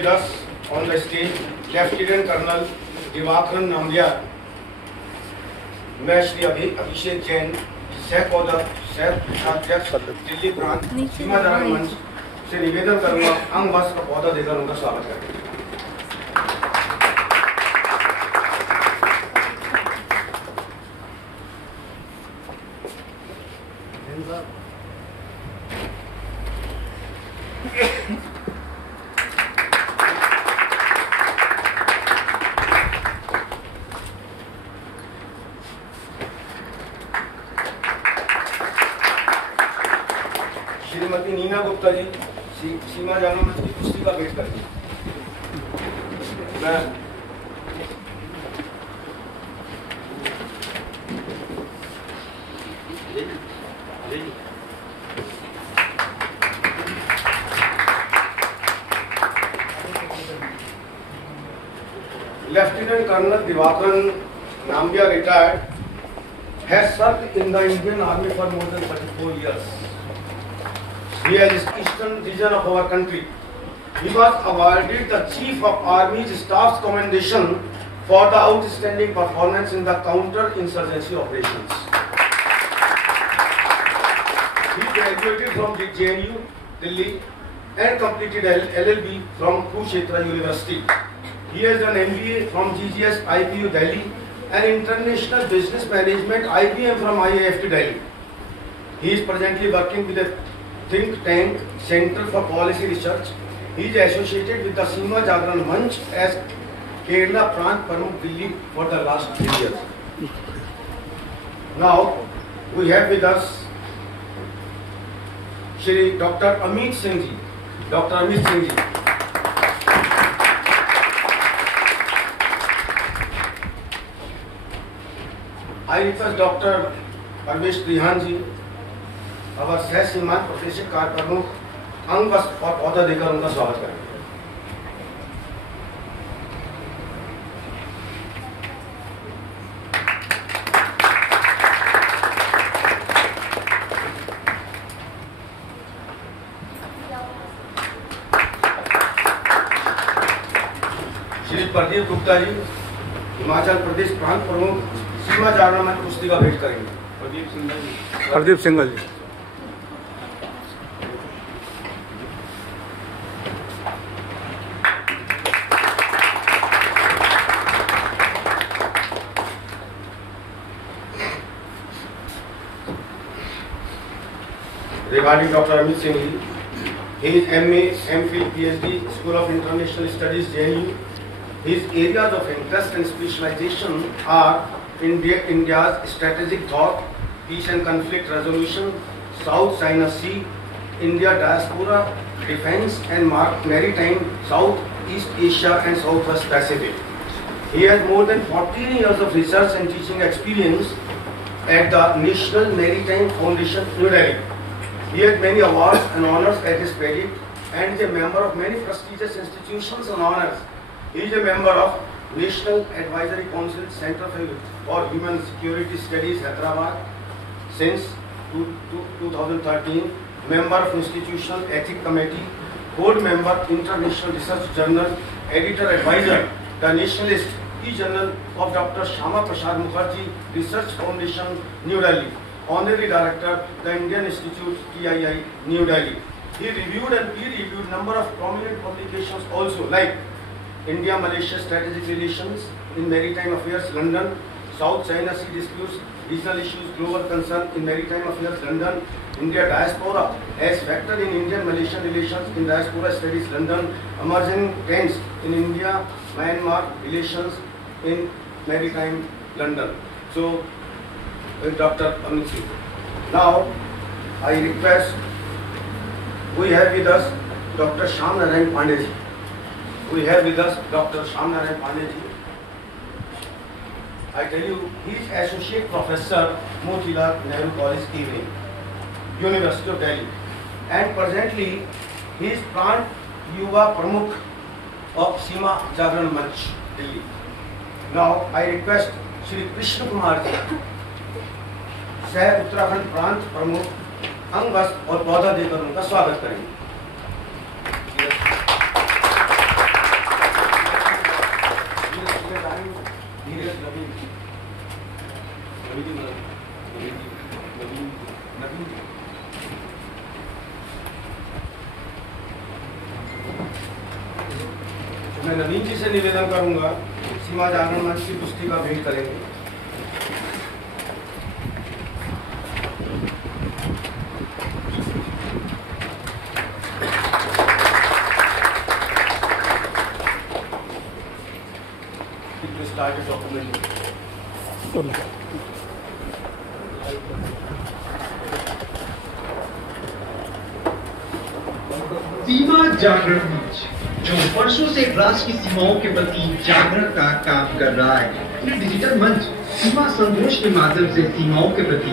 with us on the stage Lieutenant Colonel दिवाकरन नामलिया, मैं श्री अभिषेक जैन, सह कोषाध्यक्ष दिल्ली प्रांत सीमा जागरण मंच से निवेदन करूंगा अंग वस्त्र का पौधा देकर उनका स्वागत करें। श्रीमती नीना गुप्ता जी सीमा जागरण मंच की कुश्ती का भेंट करेंगे। Lieutenant Colonel Diwakran Nambiya, retired, has served in the Indian Army for more than 34 years. He has the eastern region of our country. He was awarded the Chief of Army's Staff's Commendation for the outstanding performance in the counter-insurgency operations. He graduated from JNU, Delhi, and completed LLB from Kurukshetra University. He has done MBA from GGS IPU Delhi and International Business Management IBM from IIFT Delhi. He is presently working with the think tank Center for Policy Research. He is associated with the Seema Jagran Manch as Kerala Prant Pramukh Delhi for the last 3 years. Now we have with us Shri Dr. Amit Singh ji. Dr. Amit Singh ji. I request Dr. Parvesh Trihan ji, our सह सीमांत प्रदेशिक कार्य प्रमुख, अंग वस्त्र और पौधा देकर उनका स्वागत करें। श्री प्रदीप गुप्ता जी, हिमाचल प्रदेश प्रांत प्रमुख, सीमा जागरण मंच कुश्ती का भेंट करेंगे। प्रदीप सिंघल जी। Regarding Dr. Amit Singh ji, he is MA, MPhil, PhD, School of International Studies, JNU. His areas of interest and specialization are India's strategic thought, peace and conflict resolution, South China Sea, India diaspora, defense and maritime, Southeast Asia and Southwest Pacific. He has more than 14 years of research and teaching experience at the National Maritime Foundation, New Delhi. He has many awards and honors at his credit and is a member of many prestigious institutions and honors. He is a member of National Advisory Council Center for Human Security Studies, Hyderabad, since 2013, member of Institutional Ethics Committee, board member, International Research Journal, editor advisor, the Nationalist e-Journal of Dr. Shyama Prasad Mukherjee Research Foundation, New Delhi, honorary director, the Indian Institute, TII, New Delhi. He reviewed and peer-reviewed number of prominent publications also, like India-Malaysia Strategic Relations in Maritime Affairs, London, South China Sea Disputes, Regional Issues, Global Concern in Maritime Affairs, London, India Diaspora as Factor in Indian-Malaysian Relations in Diaspora Studies, London, Emerging Trends in India-Myanmar Relations in Maritime, London. So, with Dr. Amit Singh. Now, I request, we have with us Dr. Shyam Narayan Pandey ji. We have with us Dr. Shyam Narayan Pandey ji. I tell you, he is Associate Professor, Motilal Nehru College, Evening, University of Delhi. And presently, he is Plant Yuva Pramukh of Seema Jagran Manch, Delhi. Now, I request Shri Krishna Kumar ji, सह उत्तराखंड प्रांत प्रमुख, अंग वस्त्र और पौधा देकर उनका स्वागत करेंगे। से निवेदन करूंगा, सीमा जागरण मंच की पुस्तिका भेंट करेंगे। सीमा जागरण मंच जो वर्षों से राष्ट्र की सीमाओं के प्रति जागरण का काम कर रहा है। ये डिजिटल मंच सीमा संतोष के माध्यम से सीमाओं के प्रति